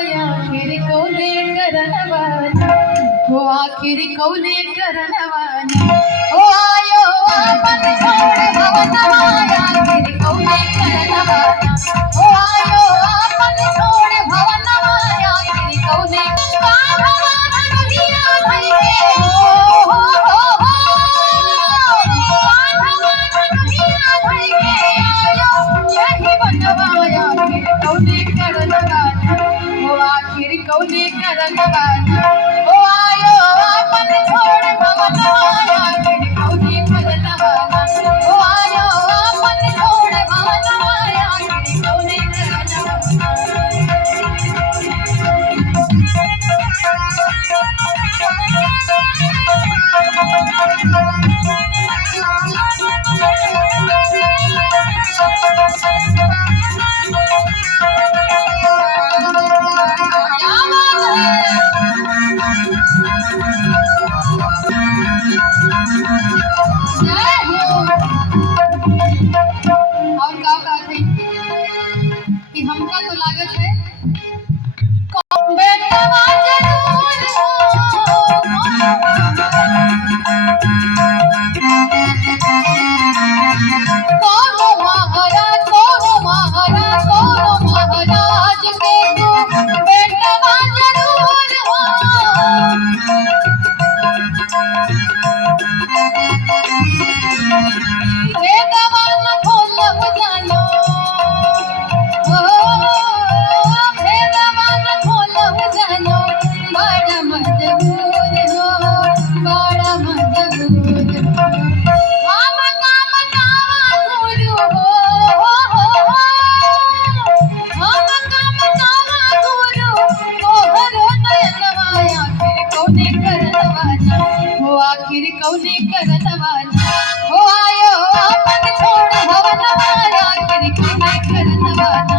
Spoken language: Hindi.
आखिर कौने करनवाना हो आखिर कौने करनवाना हो आयो आपन छोड़ भवनवा आखिर कौने करनवाना हो आयो आपन छोड़ भवनवा आखिर कौने कान्हवा धनुहिया धइके हो कान्हवा धनुहिया धइके आयो यही बनवा आखिर कौने करनवाना हो आखिर कौने करनवाना हो आयो आपन छोड़ भवनवा आखिर कौने करनवाना हो आयो आपन छोड़ भवनवा आखिर कौने और का कहते कि हमका तो लागत है बेटवा जरूर कोनो महाराज के तू बेटवा जरूर हो बेटवा न खोलब जानो बेटवा न खोलब जानो बड़ा मजबूर हो बड़ा मजबूर हो हम काम कावा गुरु हो हम काम कावा गुरु तोहरो नयनवा आखिर कौने करनवाना हो आखिर कौने करनवाना हो आयो आपन छोड़ भवनवा आखिर कौने करनवाना